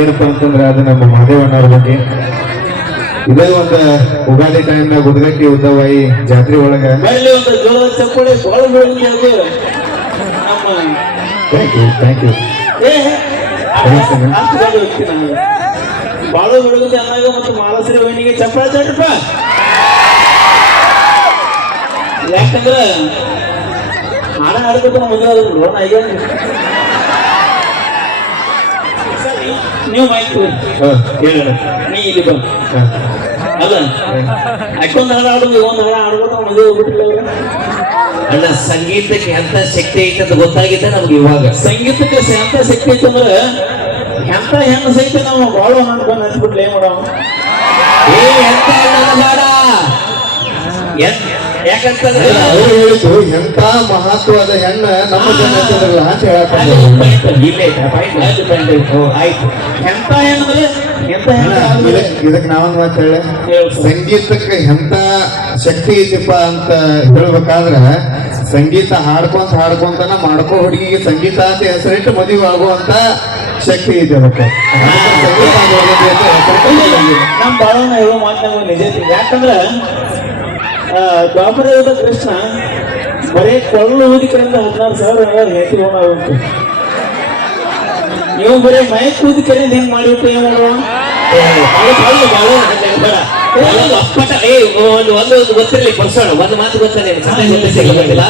ಏನಪ್ಪಾ ಅಂತಂದ್ರೆ ಅದು ನಮ್ಮ ಮಹದೇವಣ್ಣವ್ರ ಬಗ್ಗೆ. ಇದೇ ಒಂದು ಉಗಾದಿ ಟೈಮ್ನಾಗ ಉದ್ಗಟ್ಟಿ ಉದ್ದವಾಯಿ ಜಾತ್ರೆ ಒಳಗ ಒಂದು ಜೋರ ಚಪ್ಪಳಿ ಬಾಳ ಥ್ಯಾಂಕ್ ಯು ಬಾಳ ಬೆಳಗುತ್ತೆ ಅನ್ನಾಗ ಮತ್ತು ಮಾಲಶ್ರೀ ವೈನಿಗೆ ಚಪ್ಪಳ ಚಟಪ್ಪ. ಯಾಕಂದ್ರ ಹಾಡ ಹಾಡ್ಬೇಕು ಮುಂದೆ ಈಗ ನೀವು ಮಾಹಿತಿ ಹೇಳ ನೀ ಇಲ್ಲಿ ಬಂದು ಅಲ್ಲ ಅಷ್ಟೊಂದು ಹಾಡು ಆಡೋದು ಒಂದು ಹಾಡು ಆಡ್ಬೋದು ಮದುವೆ ಹೋಗ್ಬಿಟ್ಟಿಲ್ಲ. ಅಲ್ಲ ಸಂಗೀತಕ್ಕೆ ಎಂತ ಶಕ್ತಿ ಐತೆ ಅಂತ ಗೊತ್ತಾಗಿದ್ದೆ ನಮ್ಗೆ ಇವಾಗ. ಸಂಗೀತಕ್ಕೆ ಎಂತ ಶಕ್ತಿ ಐತೆ ಅಂದ್ರೆ ಎಂತ ಹೆಣ್ಣು ಸಹಿತ ನಾವು ಬಾಳು ಅನ್ಕೊಂಡು ಹಚ್ಬಿಟ್ಲೆ ಏನ್ ಮಾಡೋ ಯಾಕಂತಂದ್ರೆ ಅವ್ರು ಹೇಳಿದ್ದು ಎಂತ ಮಹತ್ವದ ಹೆಣ್ಣ ನಮ್ಮ ಜನ ಹಚ್ಚಿದ್ರಲ್ಲ ಅಂತ ಹೇಳಕ್ ಆಯ್ತು. ಎಂತ ಹೆಣ್ಣಂದ್ರೆ ಎಂತ ಹೆಣ್ಣು ಇದಕ್ಕೆ ನಾವೊಂದು ಮಾತು ಹೇಳ, ಸಂಗೀತಕ್ಕೆ ಎಂತ ಶಕ್ತಿ ಐತಿಪ್ಪ ಅಂತ ಹೇಳ್ಬೇಕಾದ್ರೆ ಸಂಗೀತ ಹಾಡ್ಕೊಂತಾನ ಮಾಡ್ಕೋ ಹುಡುಗಿಗೆ ಸಂಗೀತ ಅಂತ ಹೆಸರಿಟ್ಟು ಮದುವೆ ಆಗುವಂತ ಶಕ್ತಿ ಐತೆ ಅದಕ್ಕೆ. ನಮ್ ಬಾಳವನ್ನ ಹೇಳೋ ಮಾತನಾಗ ನಿಜ ಐತಿ. ಯಾಕಂದ್ರ ದ್ವಾಪರಯುಗದ ಕೃಷ್ಣ ಬರೀ ಕೊಳ್ಳು ಊದಿಕರಿಂದ 16,000 ಹೆಂಡತಿ ಉಂಟು. ನೀವು ಬರೀ ಮೈಕ್ ಊದಿಕರಿಂದ ಹೆಂಗ್ ಮಾಡಿಬಿಟ್ಟು ಏನ್ ಮಾಡುವ ಒಂದು ಗೊತ್ತಿರಲಿ ಪರ್ಸೋಣ. ಒಂದು ಮಾತು ಗೊತ್ತಿಲ್ಲ.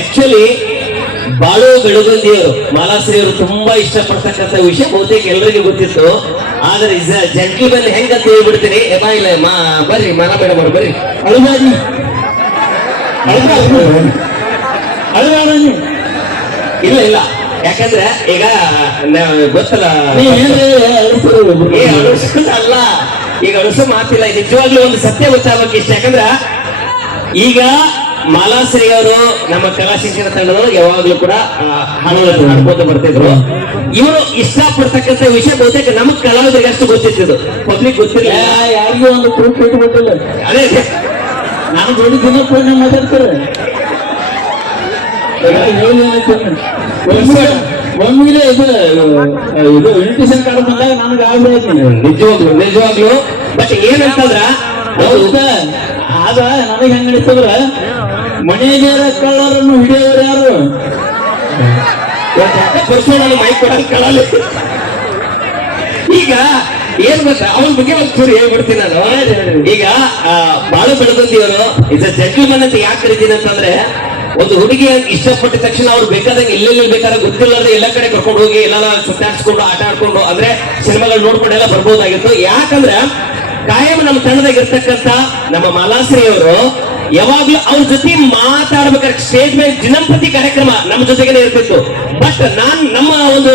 ಆಕ್ಚುಲಿ ಬಾಳು ಬೆಳಗುಂದಿಯವರು ಮಾಲಾಶ್ರೀಯವರು ತುಂಬಾ ಇಷ್ಟಪಡ್ತಕ್ಕಂಥ ವಿಷಯ ಬಹುತೇಕ ಎಲ್ಲರಿಗೂ ಗೊತ್ತಿತ್ತು. ಆದ್ರೆ ಜಂಟ್ಲ್ಮನ್ ಹೆಂಗಂತ ಹೇಳ್ಬಿಡ್ತೀನಿ. ಇಲ್ಲ ಬರ್ರಿ ಮನ ಮೇಡಮ್ ಅವ್ರು ಬರ್ರಿ. ಅಳಬಾರಿ ಇಲ್ಲ ಇಲ್ಲ, ಯಾಕಂದ್ರೆ ಈಗ ಗೊತ್ತಲ್ಲ ಅಲ್ಲ, ಈಗ ಅಳಿಸೋ ಮಾತಿಲ್ಲ. ನಿಜವಾಗ್ಲೂ ಒಂದು ಸತ್ಯ ಗೊತ್ತಾಗಬೇಕು ಇಷ್ಟ. ಯಾಕಂದ್ರ ಈಗ ಮಾಲಾಶ್ರೀ ಅವರು ನಮ್ಮ ಕಲಾ ಶಿಕ್ಷಣ ತಂಡದವರು ಯಾವಾಗ್ಲೂ ಕೂಡ ಹಾಡುಗಳನ್ನು ಹಾಡ್ಕೋತ ಬರ್ತಿದ್ರು. ಇವರು ಇಷ್ಟಪಡ್ತಕ್ಕಂಥ ವಿಷಯ ಬಹುತೇಕ ನಮಗ್ ಕಲಾವಿದರಿಗೆ ಅಷ್ಟು ಗೊತ್ತಿತ್ತು, ಪಬ್ಲಿಕ್ ಗೊತ್ತಿಲ್ಲ. ಯಾರಿಗೂ ಒಂದು ಪ್ರೂಫ್ ಇಟ್ಬಿಟ್ಟಿಲ್ಲ. ಅದೇ ನಾನು ಜೋಡಿ ದಿನ ಮಾತಾಡ್ತಾರೆ. ಒಮ್ಮಿಗೆ ಇದು ಇನ್ವಿಟೇಷನ್ ಕಾರ್ಡ್ ಬಂದಾಗ ನನಗೆ ಆಗ್ಬಿಡ್ತೀನಿ ನಿಜವಾಗ್ಲು. ಬಟ್ ಏನಂತಂದ್ರ ಆಗ ನನಗೆ ಹೆಂಗ ನಡೀತಂದ್ರ ಮನೆಯ ಕಳ್ಳರನ್ನು ಹಿಡಿಯೋರು ಯಾರು ಮೈಕ್ ಕೊಡಲು ಕಳಲ್ಲ. ಈಗ ಏನ್ ಗೊತ್ತಾ, ಅವನ ಬಗ್ಗೆ ಒಂದು ಚೂರು ಹೇಳ್ಬಿಡ್ತೀನಿ ನಾನು. ಈಗ ಬಾಳು ಬೆಳಗುಂದಿಯವರು ಇಸ್ ಜೆಂಟಲ್ಮನ್ ಅಂತ ಯಾಕೆ ಕರಿತೀನಿ ಅಂತಂದ್ರೆ, ಒಂದು ಹುಡುಗಿ ಇಷ್ಟಪಟ್ಟ ತಕ್ಷಣ ಅವ್ರು ಬೇಕಾದಂಗೆ ಎಲ್ಲೆಲ್ಲಿ ಬೇಕಾದ್ರೆ ಗೊತ್ತಿಲ್ಲದೆ ಎಲ್ಲ ಕಡೆ ಕರ್ಕೊಂಡು ಹೋಗಿ ಎಲ್ಲ ಸುತ್ತಾಡ್ಸ್ಕೊಂಡು ಆಟ ಆಡ್ಕೊಂಡು ಅಂದ್ರೆ ಸಿನಿಮಾಗಳು ನೋಡ್ಕೊಂಡು ಎಲ್ಲ ಬರ್ಬೋದಾಗಿತ್ತು. ಯಾಕಂದ್ರೆ ಕಾಯಂ ನಮ್ಮ ತಂಡದಾಗ ಇರ್ತಕ್ಕಂಥ ನಮ್ಮ ಮಾಲಾಶ್ರೀ ಅವರು ಯಾವಾಗ್ಲೂ ಅವ್ರ ಜೊತೆ ಮಾತಾಡ್ಬೇಕಾದ್ರೆ ಸ್ಟೇಜ್ ಮೇಲೆ ದಿನಂಪ್ರತಿ ಕಾರ್ಯಕ್ರಮ ನಮ್ಮ ಜೊತೆಗೇನೆ ಇರ್ತಿತ್ತು. ಬಟ್ ನಮ್ಮ ಒಂದು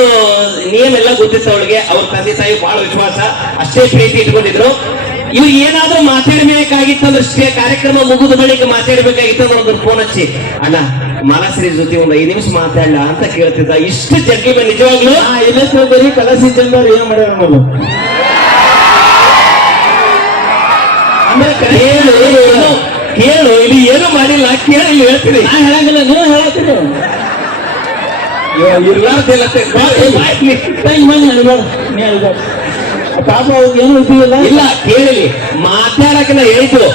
ನಿಯಮ ಎಲ್ಲ ಗೊತ್ತಿತ್ತು ಅವಳಿಗೆ. ಅವ್ರ ತಂದೆ ತಾಯಿ ಬಹಳ ವಿಶ್ವಾಸ, ಅಷ್ಟೇ ಪ್ರೀತಿ ಇಟ್ಕೊಂಡಿದ್ರು. ಇವ್ರು ಏನಾದ್ರೂ ಮಾತಾಡ್ಬೇಕಾಗಿತ್ತಂದ್ರೆ ಕಾರ್ಯಕ್ರಮ ಮುಗಿದ ಬಳಿಕ ಮಾತಾಡ್ಬೇಕಾಗಿತ್ತು ಅಂದ್ರೆ ಒಂದು ಫೋನ್ ಹಚ್ಚಿ, ಅಣ್ಣ ಮಾಲಾಶ್ರೀ ಜೊತೆ ಒಂದು 5 ನಿಮಿಷ ಮಾತಾಡಲ್ಲ ಅಂತ ಕೇಳ್ತಿದ್ದ. ಇಷ್ಟು ಜಗ್ಗಿ ನಿಜವಾಗ್ಲೂ ಬರೀ ಕಲಸಿ ಚಂದ್ರ ಏನ್ ಮಾಡ್ಯಾರ ಅನ್ನೋದು ಅಂದ್ರೆ ಕೇಳು, ಇಲ್ಲಿ ಏನು ಮಾಡಿಲ್ಲ, ಕೇಳಿ ಇಲ್ಲಿ ಹೇಳ್ತೀನಿ. ನಾ ಹೇಳಂಗಿಲ್ಲ, ನೀವು ಹೇಳತ್ತೀರಿ. ಪಾಪ ಏನು ಇದ್ದೀವಿಲ್ಲ. ಇಲ್ಲ ಕೇಳಲಿ, ಮಾತಾಡಕ್ಕೆ ನಾ ಹೇಳಿದ್ರು.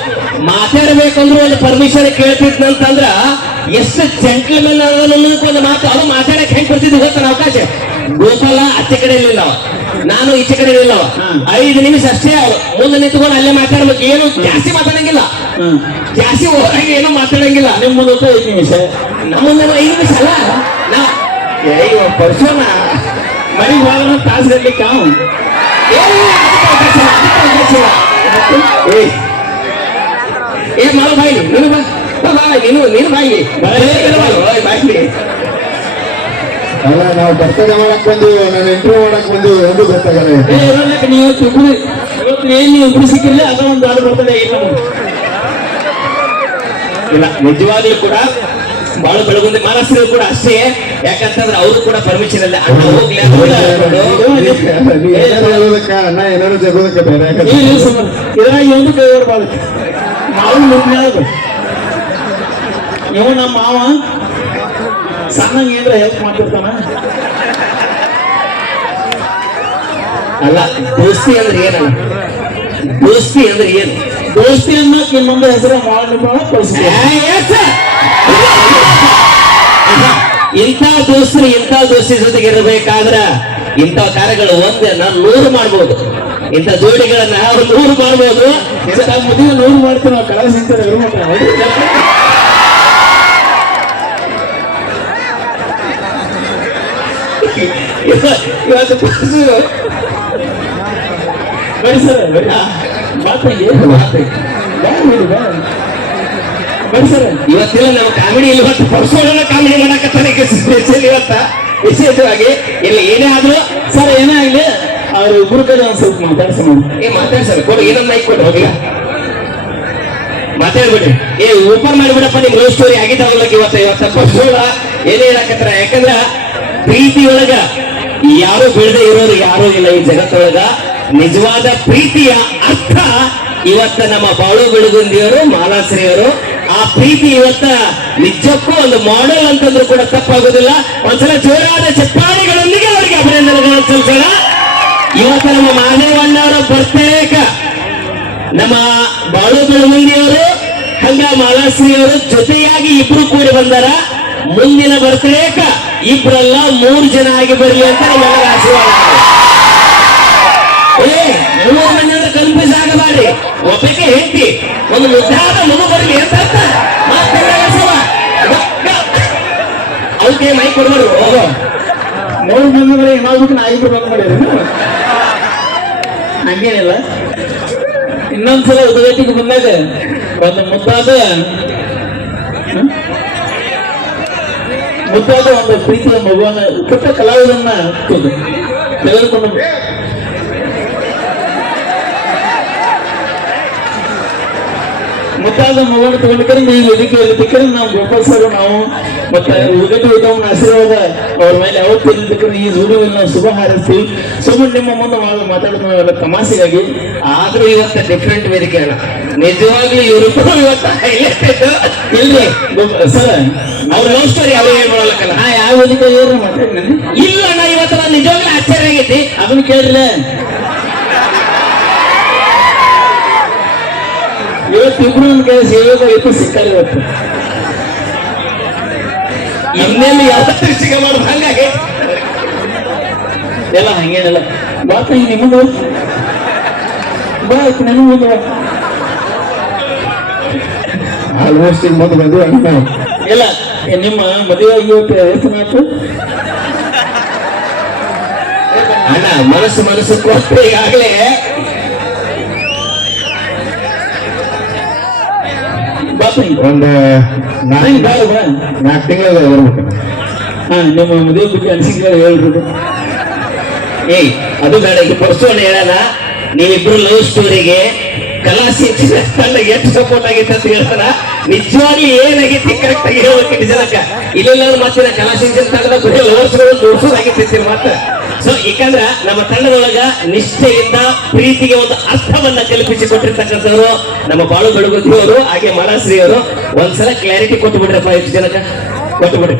ಮಾತಾಡ್ಬೇಕಂದ್ರೆ ಒಂದು ಪರ್ಮಿಷನ್ ಕೇಳ್ತಿದ್ನಂತಂದ್ರ ಎಷ್ಟು ಜೆಂಟ್ಲ್ಮೆನ್ ಒಂದು ಮಾತು ಅದು ಮಾತಾಡಕ್ ಹೆಂಗ್ ಬರ್ತಿದ್ವಿ ಗೊತ್ತಾನ ಅವಕಾಶ. ಗೋಪಾಲ ಆಚೆ ಕಡೆ ಇರ್ಲಿಲ್ಲ, ನಾನು ಈಚೆ ಕಡೆ ಇರಲಿಲ್ಲ. 5 ನಿಮಿಷ ಅಷ್ಟೇ ಅವ್ರು ಮುಂದೆ ನಿಂತ್ಕೊಂಡು ಅಲ್ಲೇ ಮಾತಾಡ್ಬೇಕು. ಏನು ಜಾಸ್ತಿ ಮಾತಾಡಂಗಿಲ್ಲ, ಜಾಸ್ತಿ ಹೋಗಿ ಏನೋ ಮಾತಾಡಂಗಿಲ್ಲ. ನಿಮ್ಮ ಮುಂದೆ 5 ನಿಮಿಷ, ನಮ್ಮ 5 ನಿಮಿಷ ಅಲ್ಲ. ನಾ ಪರ್ಸೋನ ಮರಿ ಹೋಗೋಣ ತಾಸು ಇರ್ಲಿಕ್ಕೆ ಏ ಮಾಡ ಬಾಯ್ಲಿ ನೀನು ಬಾಯ್ಲಿ ಬಾಯ್ಲಿ. ಅಲ್ಲ, ನಾವು ಬರ್ತಡೇ ಮಾಡಕ್ ಬಂದೀವಿ, ನಾನು ಇಂಟರ್ವ್ಯೂ ಮಾಡಕ್ ಬಂದೀವಿ, ಎಂದು ಗೊತ್ತಾಗಲ್ಲ. ನೀವು ಇವತ್ತು ಏನ್ ನೀವು ಇಬ್ರು ಸಿಕ್ಕಿಲ್ಲ ಅದ ಒಂದು ಆಡು ಬರ್ತಡೇ ಇಲ್ಲ. ನಿಜವಾಗ್ಲೂ ಕೂಡ ಬಾಳು ಬೆಳಗುಂದಿ ಮಾಲಾಶ್ರೀ ಕೂಡ ಅಷ್ಟೇ. ಯಾಕಂತಂದ್ರೆ ಅವರು ಕೂಡ ಪರ್ಮಿಷನ್ ಇಲ್ಲ. ಅಣ್ಣ ಹೋಗ್ಲಿ ಅಣ್ಣ ಏನಾದ್ರು ಜಗೋದಕ್ಕೆ ಬೇರೆ ಇದ್ರಾಗ ಒಂದು ಕೈವರು ಬಾಳುತ್ತೆ. ನಾವು ಮುಖ್ಯ ಇವ ನಮ್ಮ ಮಾವ ಸಣ್ಣ ಏನ್ರ ಹೆಲ್ಪ್ ಮಾಡ್ತಿರ್ತಾನ. ಅಲ್ಲ ದೋಸ್ತಿ ಅಂದ್ರೆ ಏನಲ್ಲ, ದೋಸ್ತಿ ಅಂದ್ರೆ ಏನು? ದೋಸ್ತಿ ಅನ್ನೋಕ್ ಇನ್ನೊಂದು ಹೆಸರು ಮಾಡಿ ಕಳಿಸ್ತೀವಿ. ಇಂಥ ದೋಸ್ತಿ ಜೊತೆಗೆ ಇರಬೇಕಾದ್ರ ಇಂಥ ಕಾರ್ಯಗಳು ಒಂದೇ ನಾನು 100 ಮಾಡ್ಬೋದು, ಇಂಥ ಜೋಡಿಗಳನ್ನ ಅವ್ರು 100 ಮಾಡ್ಬೋದು. ಮದುವೆ 100 ಮಾಡ್ತೀವಿ ನಾವು ಕಲಾ ಸಿಂತಾರೆ ಇವತ್ತು ಬರೀ ಸರ್ ಮಾತಾಡಿ ಬರೀ ಸರ್. ಇವತ್ತಿಲ್ಲ ನಾವು ಕಾಮಿಡಿ ಇವತ್ತು ಪರ್ಸೋಣ ಕಾಮಿಡಿ ಮಾಡಕತ್ತಾನೆ ಸ್ಪೆಷಲ್ ಇವತ್ತ ವಿಶೇಷವಾಗಿ. ಇಲ್ಲಿ ಏನೇ ಆದ್ರೂ ಸರ್ ಏನೇ ಆಗ್ಲಿ ಅವ್ರ ಇಬ್ರು ಕಡೆ ಒಂದ್ ಸ್ವಲ್ಪ ಮಾತಾಡ್ಸೋಣ. ಮಾತಾಡ್ಸಲ್ಲ ಕೊಡು, ಏನನ್ನ ಕೊಡು ಹೋಗಿಲ್ಲ ಮಾತಾಡ್ಬಿಡ್ರಿ. ಓಪನ್ ಮಾಡಿಬಿಡಪ್ಪ ನಿಮ್ ಲವ್ ಸ್ಟೋರಿ ಆಗಿದ್ದಾವಲ್ಲ ಇವತ್ತ ಪರ್ಸೋಳ ಏನೇ ಹೇಳಕತ್ತಾರ. ಯಾಕಂದ್ರ ಪ್ರೀತಿಯೊಳಗ ಯಾರು ಬೀಳದೆ ಇರೋರು ಯಾರು ಇಲ್ಲ ಈ ಜಗತ್ತೊಳಗ. ನಿಜವಾದ ಪ್ರೀತಿಯ ಅರ್ಥ ಇವತ್ತ ನಮ್ಮ ಬಾಳು ಬೆಳಗುಂದಿಯವರು ಮಾಲಾಶ್ರೀಯವರು ಆ ಪ್ರೀತಿ ಇವತ್ತ ನಿಜಕ್ಕೂ ಒಂದು ಮಾಡೆಲ್ ಅಂತಂದ್ರೂ ಕೂಡ ತಪ್ಪಾಗೋದಿಲ್ಲ. ಒಂದ್ಸಲ ಜೋರಾದ ಚಪ್ಪಾಳಿಗಳೊಂದಿಗೆ ಅವರಿಗೆ ಅಭಿನಂದನೆಗಳನ್ನು ಸಲ್ಲಿಸೋಣ. ಇವತ್ತ ನಮ್ಮ ಮಾದೇವಣ್ಣವರ ಬರ್ತಡೇಕ ನಮ್ಮ ಬಾಳು ಬೆಳಗುಂದಿಯವರು ಹಂಗ ಮಾಲಾಶ್ರೀಯವರು ಜೊತೆಯಾಗಿ ಇಬ್ರು ಕೂಡಿ ಬಂದಾರ. ಮುಂದಿನ ಬರ್ತಡೇಕ ಇಬ್ರಲ್ಲ 3 ಜನ ಆಗಿ ಬರಲಿ ಅಂತ ನಮ್ಮೆಲ್ಲರ ಆಶೀರ್ವಾದ. 3 ಮಂದಿ ಅಂದ್ರೆ ಕನ್ಫ್ಯೂಸ್ ಆಗಬಾರ್ರಿ. ಒಬ್ಬಕ್ಕೆ ಹೆಂಡತಿ ಒಂದು ಮುದ್ದಾದ ಮಗು ಬರಲಿ ಅಂತ ಅವಕ್ಕೆ ಮೈ ಕೊಡ್ಬಾರ್ದು. 3 ಮಂದಿ ಏನಾಗ್ಬೇಕು ನಾ ಇಬ್ರು ಬಂದ್ ಮಾಡಿರಿ ಹಂಗೇನಿಲ್ಲ. ಇನ್ನೊಂದ್ಸಲ ಉದ್ಘಾಟಿಗೆ ಬಂದಾಗ ಒಂದು ಮುದ್ದಾದ ಒಂದು ಪ್ರೀತಿಯ ಮಗುವನ್ನ ಪುಟ್ಟ ಕಲಾವಿದನ್ನ ತೆಗೆದುಕೊಂಡು ಮುದ್ದಾದ ಮಗುವನ್ನು ತಗೊಂಡ್ರೆ ನೀವು ಇದಕ್ಕೆ ನಾವು ಗೋಪಾಲ್ ಸರ್ ನಾವು ಮತ್ತೆ ಉಗಟಿ ಉದ್ದವನ ಆಶೀರ್ವಾದ ಅವ್ರ ಮೇಲೆ ಯಾವತ್ತು ಇರ್ಲಿಕ್ಕೆ ಈ ಜೋಡಿಯಲ್ಲಿ ನಾವು ಶುಭ ಹಾರೈಸ್ತೀವಿ. ಸುಮ್ಮನೆ ನಿಮ್ಮ ಮುಂದೆ ಮಾತಾಡೋದು ತಮಾಷೆಗಾಗಿ. ಆದ್ರೂ ಇವತ್ತ ಡಿಫ್ರೆಂಟ್ ವೇದಿಕೆ ಅಲ್ಲ, ನಿಜವಾಗ್ಲೂ ಇವರು ಇವತ್ತ ಇಲ್ರಿ ಸರ್ ಅವ್ರ ಲವ್ ಸ್ಟೋರಿ ಅವ್ರು ಏನ್ ಮಾಡಲಕ್ಕಲ್ಲ. ಯಾವ ವೇದಿಕೆ ಏನ್ರ ಮಾತಾಡಿ ಇಲ್ಲ ಅಣ್ಣ ಇವತ್ತು ನಾನು ನಿಜವಾಗ್ಲೂ ಆಶ್ಚರ್ಯ ಆಗೈತಿ. ಅದನ್ನ ಕೇಳಿಲ್ಲ ಇವತ್ತಿಬ್ರು ಸೇವೆ ಸಿಕ್ಕಲ್ಲ ಇವತ್ತು. ಇನ್ನೇನು ಯಾವ್ದಾದ್ರು ಸಿಗ ಮಾಡೋದು ಹಂಗಾಗಿ ಎಲ್ಲ ಹಂಗೇನಿಲ್ಲ. ಬಾತ ಈಗ ನಿಮ್ಮದು ಬಾ ನನಗೆ ಮುಂದೆ ಆಲ್ಮೋಸ್ಟ್ ಈಗ ಮುಂದೆ ಬಂದು ಇಲ್ಲ ನಿಮ್ಮ ಮದುವೆ ಇವತ್ತು ಎಷ್ಟು ಮಾತು ಅಣ್ಣ ಮನಸ್ಸು ಕೊಟ್ಟು ಈಗಾಗಲೇ ಒಂದು 4 ತಿಂಗಳ ಬರ್ಬೇಕು. ನಿಮ್ಮ ಮದುವೆ ಬಗ್ಗೆ ಅನಿಸಿಕೆಗಳು ಹೇಳ್ರಿ. ಅದು ಬೇಡ, ಈಗ ಪರ್ಸೋಣ ಹೇಳೋಣ. ನೀವಿಬ್ರು ಲವ್ ಸ್ಟೋರಿಗೆ ಕಲಾ ಸಿಂಚನ ತಂಡ ಎಷ್ಟು ಸಪೋರ್ಟ್ ಆಗಿತ್ತು ಅಂತ ಹೇಳ್ತಾರ. ನಿಜವಾಗ್ಲೂ ಏನಾಗೈತಿ ಕರೆಕ್ಟ್ ಆಗಿ ಹೇಳೋಕೆ ಜನಕ್ಕ ಇಲ್ಲ ಮತ್ತೆ ಕಲಾ ಸಿಂಚನ ತಂಡದ ಬರೀ ಲವರ್ಸ್ಗಳು ತೋರಿಸೋದಾಗಿತ್ತು ಮತ್ತೆ. ಸೊ ಯಾಕಂದ್ರ ನಮ್ಮ ತಂಡದೊಳಗ ನಿಷ್ಠೆಯಿಂದ ಪ್ರೀತಿಗೆ ಒಂದು ಅರ್ಥವನ್ನ ಕಲ್ಪಿಸಿ ಕೊಟ್ಟಿರ್ತಕ್ಕಂಥವ್ರು ನಮ್ಮ ಬಾಳು ಬೆಳಗುತ್ತಿಯವರು ಹಾಗೆ ಮಾಲಾಶ್ರೀ ಅವರು. ಒಂದ್ಸಲ ಕ್ಲಾರಿಟಿ ಕೊಟ್ಟು ಬಿಡ್ರಪ್ಪ, ಎಷ್ಟು ಜನಕ್ಕ ಕೊಟ್ಟು ಬಿಡ್ರಿ.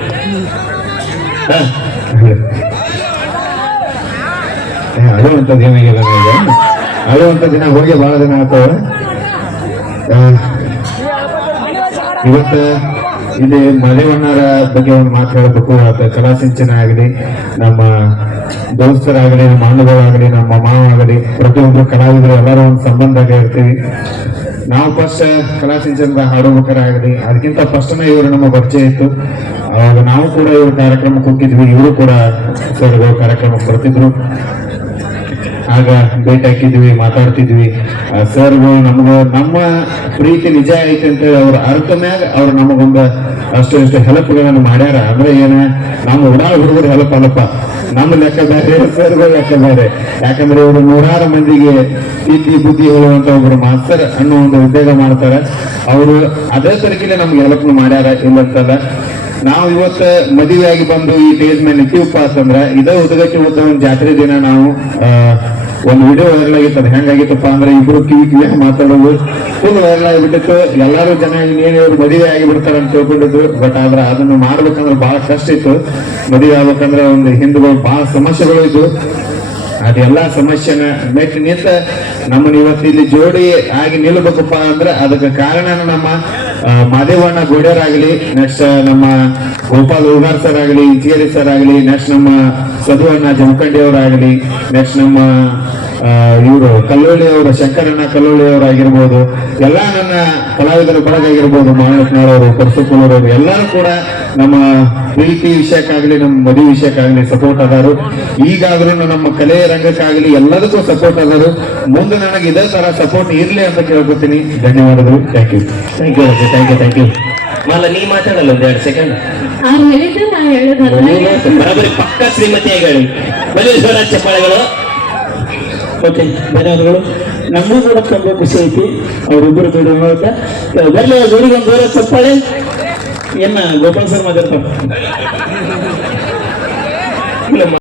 ಅಳುವಂಥದ್ದು ಏನಾಗಿಲ್ಲ ನನಗೆ. ಅಳುವಂಥ ದಿನ ಹೋಗಿ ಬಹಳ ದಿನ ಆಗ್ತಾವ. ಇವತ್ತು ಇಲ್ಲಿ ಮಾದೇವಣ್ಣರ ಬಗ್ಗೆ ಒಂದು ಮಾತು ಹೇಳಬೇಕು. ಅದು ಕಲಾ ಸಿಂಚನ ಆಗಲಿ, ನಮ್ಮ ದೋಸ್ತರಾಗಲಿ, ನಮ್ಮ ಅಣ್ಣಗಳಾಗಲಿ, ನಮ್ಮ ಮಾವ ಆಗಲಿ, ಪ್ರತಿಯೊಬ್ಬರು ಕಲಾವಿದರು ಎಲ್ಲರೂ ಒಂದು ಸಂಬಂಧ ಇರ್ತೀವಿ. ನಾವು ಫಸ್ಟ್ ಕಲಾ ಸಿಂಚನದ ಹಾಡಬೇಕಾರಾಗಲಿ ಅದಕ್ಕಿಂತ ಫಸ್ಟ್ನೇ ಇವರು ನಮ್ಮ ಪರಿಚಯ ಇತ್ತು. ಅವಾಗ ನಾವು ಕೂಡ ಇವ್ರ ಕಾರ್ಯಕ್ರಮಕ್ಕೆ ಹೋಗಿದ್ವಿ, ಇವರು ಕೂಡ ಸರ್ಗಳು ಕಾರ್ಯಕ್ರಮಕ್ಕೆ ಬರ್ತಿದ್ರು. ಆಗ ಭೇಟಿ ಹಾಕಿದ್ವಿ, ಮಾತಾಡ್ತಿದ್ವಿ. ಸರ್ಗಳು ನಮ್ಗೆ ನಮ್ಮ ಪ್ರೀತಿ ನಿಜ ಐತಿ ಅಂತ ಹೇಳಿ ಅವ್ರ ಅರ್ಥ ಮ್ಯಾಗ ಅವ್ರು ನಮಗೊಂದು ಅಷ್ಟು ಇಷ್ಟು ಹೆಲ್ಪ್ಗಳನ್ನು ಮಾಡ್ಯಾರ. ಅಂದ್ರೆ ಏನ ನಮ್ಮ ಉಡಾಳ ಹುಡುಗರು ಹೆಲ್ಪ್ ಅಲ್ಲಪ್ಪ, ನಮ್ಮ ಲೆಕ್ಕ ಬೇರೆ, ಸರ್ಗಳು ಲೆಕ್ಕ ಬೇರೆ. ಯಾಕಂದ್ರೆ ಇವರು 100 ಮಂದಿಗೆ ಪ್ರೀತಿ ಬುದ್ಧಿ ಹೇಳುವಂತ ಒಬ್ರು ಮಾಸ್ತರ್ ಅನ್ನೋ ಒಂದು ಉದ್ಯೋಗ ಮಾಡ್ತಾರೆ. ಅವರು ಅದೇ ತರಕಿಲೆ ನಮ್ಗೆ ಹೆಲ್ಪ್ ಮಾಡ್ಯಾರ, ಇಲ್ಲಂತಲ್ಲ. ನಾವು ಇವತ್ತು ಮದುವೆಯಾಗಿ ಬಂದು ಈ ಸ್ಟೇಜ್ ಮೇಲೆ ನಿಂತೀವಪ್ಪ ಅಂತಂದ್ರ ಇದೇ ಉದಗಟ್ಟಿ ಉದ್ದ ಒಂದು ಜಾತ್ರೆ ದಿನ ನಾವು ಒಂದು ವಿಡಿಯೋ ವೈರಲ್ ಆಗಿತ್ತು. ಹೆಂಗಾಗಿತ್ತಪ್ಪ ಅಂದ್ರೆ ಇಬ್ರು ಕಿವಿ ಮಾತಾಡೋದು ಫುಲ್ ವೈರಲ್ ಆಗಿಬಿಟ್ಟಿತ್ತು. ಎಲ್ಲಾರು ಜನ ಇನ್ನೇನು ಇವ್ರು ಮದುವೆ ಆಗಿಬಿಡ್ತಾರ ಅಂತ ತಿಳ್ಕೊಂಡಿದ್ರು. ಬಟ್ ಆದ್ರೆ ಅದನ್ನು ಮಾಡ್ಬೇಕಂದ್ರೆ ಬಹಳ ಕಷ್ಟ ಇತ್ತು. ಮದುವೆ ಆಗ್ಬೇಕಂದ್ರೆ ಒಂದು ಹಿಂದೆಗಳು ಬಹಳ ಸಮಸ್ಯೆಗಳು ಇದ್ದು. ಅದೆಲ್ಲ ಸಮಸ್ಯೆನ ಮೆಟ್ಟಿ ನಿಂತ ನಮ್ಮನ್ನ ಇವತ್ತು ಇಲ್ಲಿ ಜೋಡಿ ಆಗಿ ನಿಲ್ಬೇಕಪ್ಪ ಅಂದ್ರೆ ಅದಕ್ಕೆ ಕಾರಣ ನಮ್ಮ ಮಾದೇವಣ್ಣ ಗೋಡ್ಯರಾಗಲಿ, ನೆಕ್ಸ್ಟ್ ನಮ್ಮ ಗೋಪಾಲ್ ಉಗಾರ್ ಸರ್ ಆಗಲಿ, ಇಂಚಿಗೇರಿ ಸರ್ ಆಗಲಿ, ನೆಕ್ಸ್ಟ್ ನಮ್ಮ ಸದುವಣ್ಣ ಜಮಖಂಡಿ ಅವರಾಗಲಿ, ನೆಕ್ಸ್ಟ್ ನಮ್ಮ ಇವರು ಕಲ್ಲೋಳಿ ಅವರು, ಶಂಕರಣ್ಣ ಕಲ್ಲೋಳಿ ಅವರು ಆಗಿರ್ಬೋದು, ಎಲ್ಲ ನನ್ನ ಕಲಾವಿದರ ಬಳಗಾಗಿರ್ಬೋದು, ಮಾಳಕ್ನಾಳವರು, ಪರಸುಕುಲರವರು ಎಲ್ಲರೂ ಕೂಡ ನಮ್ಮ ಪ್ರೀತಿ ವಿಷಯಕ್ಕಾಗ್ಲಿ, ನಮ್ಮ ಮದುವೆ ವಿಷಯಕ್ಕಾಗ್ಲಿ ಸಪೋರ್ಟ್ ಅದಾರು. ಈಗಾದ್ರೂ ನಮ್ಮ ಕಲೆ ರಂಗಕ್ಕಾಗ್ಲಿ ಎಲ್ಲದಕ್ಕೂ ಸಪೋರ್ಟ್ ಅದಾರು. ಮುಂದೆ ನನಗೆ ಇದೇ ತರ ಸಪೋರ್ಟ್ ಇರ್ಲಿ ಅಂತ ಕೇಳ್ಕೊತೀನಿ. ಧನ್ಯವಾದಗಳು. Thank you. Thank you thank you thank you. ಮಾಲ ನೀ ಮಾತಾಡಲ್ಲ ಒಂದ್ 2 ಸೆಕೆಂಡ್. ಅವ್ರು ಹೇಳಿದ್ರೆ ನಾ ಹೇಳೋದಲ್ಲ. ಬರೋಬ್ಬರಿ ಪಕ್ಕ ಶ್ರೀಮತಿಯಾಗಿ ಹೇಳಿ. ಬಲಿಶ್ವರ ಚಪ್ಪಾಳೆಗಳು. ಓಕೆ, ಧನ್ಯವಾದಗಳು. ನಮಗೂ ಕೂಡ ತುಂಬಾ ಖುಷಿ ಐತಿ ಅವ್ರಿಬ್ಬರು ಜೋಡಿ ನೋಡ್ತಾ. ಬರ್ಲಿ ಜೋಡಿಗೆ ಒಂದು ದೂರ ಚಪ್ಪಾಳೆ. ಏನ ಗೋಪಾಲ್ ಸರ್ ಮಾತಾಡ್ತಾರೆ.